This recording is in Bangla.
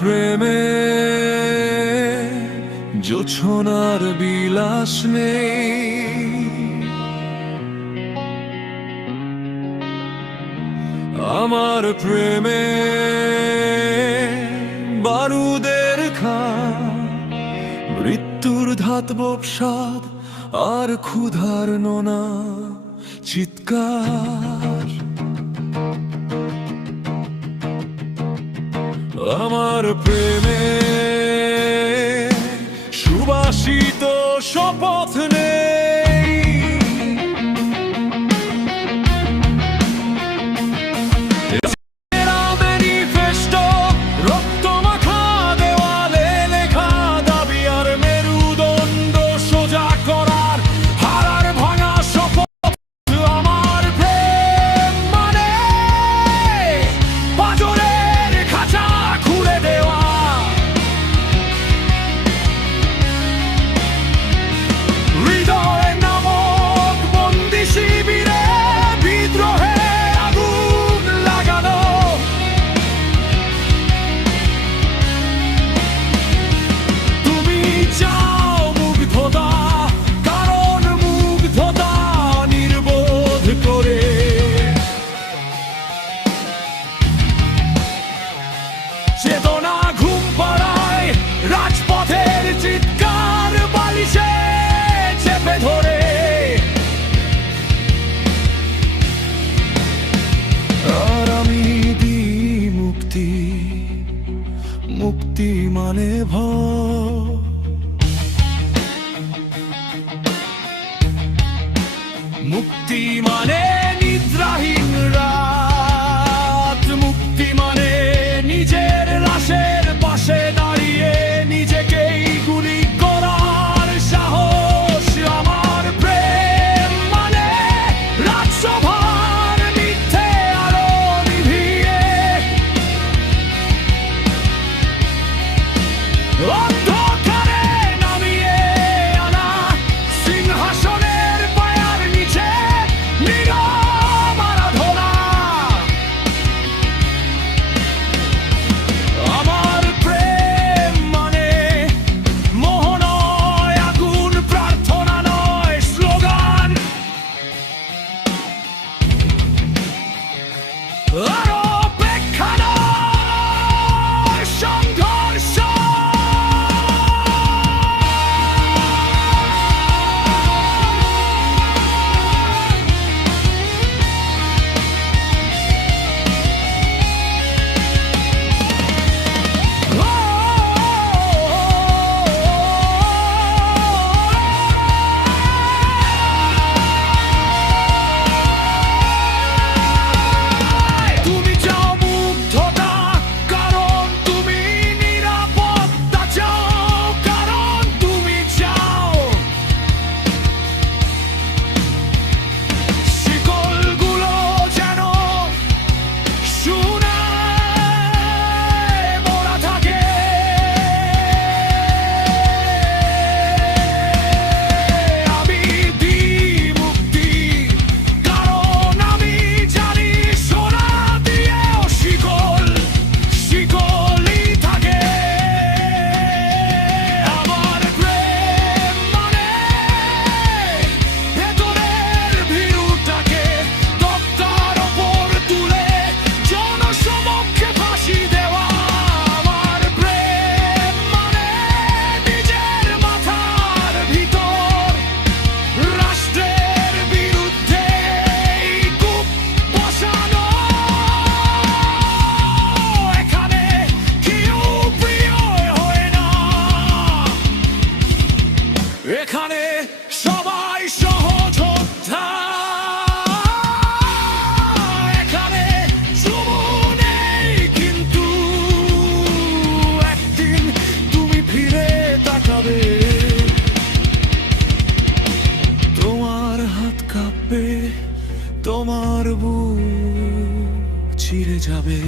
প্রেমে জোছনার বিলাস নেই, আমার প্রেমে বারুদের খাঁ, মৃত্যুর ধাতব স্বাদ আর ক্ষুধার নোনা চিৎকার। আমার প্রেমে সুবাসিত শপথ নেই, ম্যানিফেস্টো রক্তমাখা দেওয়ালে লেখা দাবি আর মেরুদণ্ড সোজা করার হারার ভাঙা শপথ। আমার প্রেম মানে পাঁজরের খাঁচা খুলে দেওয়া, হৃদয় নামক বন্দি শিবিরে বিদ্রোহের আগুন লাগানো। তুমি চাও মুগ্ধতা, কারণ মুগ্ধতা নির্বোধ করে চেতনা ঘুম পাড়ায়, রাজপথের চিৎকার বালিশে চেপে ধরে। আর আমি দিই মুক্তি, মুক্তি মানে ভয়, মুক্তি মানে নিদ্রাহীন রাত, মুক্তি মানে নিজের লাশের পাশে দাঁড়িয়ে নিজেকেই গুলি করার সাহস। আমার প্রেম মানে রাজসভার মিথ্যে আলো নিভিয়ে অন্ধকারে নামিয়ে আনা সিংহাসনের পায়ার নিচে নীরব আরাধনা। আমার প্রেম মানে মোহ নয়, আগুন প্রার্থনা নয় স্লোগান, আর অপেক্ষা নয় সংঘর্ষ। তুমি চাও মুগ্ধতা, কারণ তুমি নিরাপত্তা চাও, কারণ তুমি চাও শিকলগুলো যেন সোনায় মোড়া থাকে। আমি দিই মুক্তি, কারণ আমি জানি সোনা দিয়েও শিকল, শিকলই থাকে। আমার প্রেম মানে ভেতরের ভীরুটাকে তক্তার ওপর তুলে জনসমক্ষে ফাঁসি দেওয়া। আমার প্রেম মানে নিজের মাথার ভিতর রাষ্ট্রের বিরুদ্ধে কূপ বসানো। এখানে কেউ প্রিয় হয় না, এখানে সবাই সহযোদ্ধা, এখানে শুরু নেই কিন্তু একদিন তুমি ফিরে তাকাবে, তোমার হাত কাঁপবে, তোমার বুক চিরে যাবে।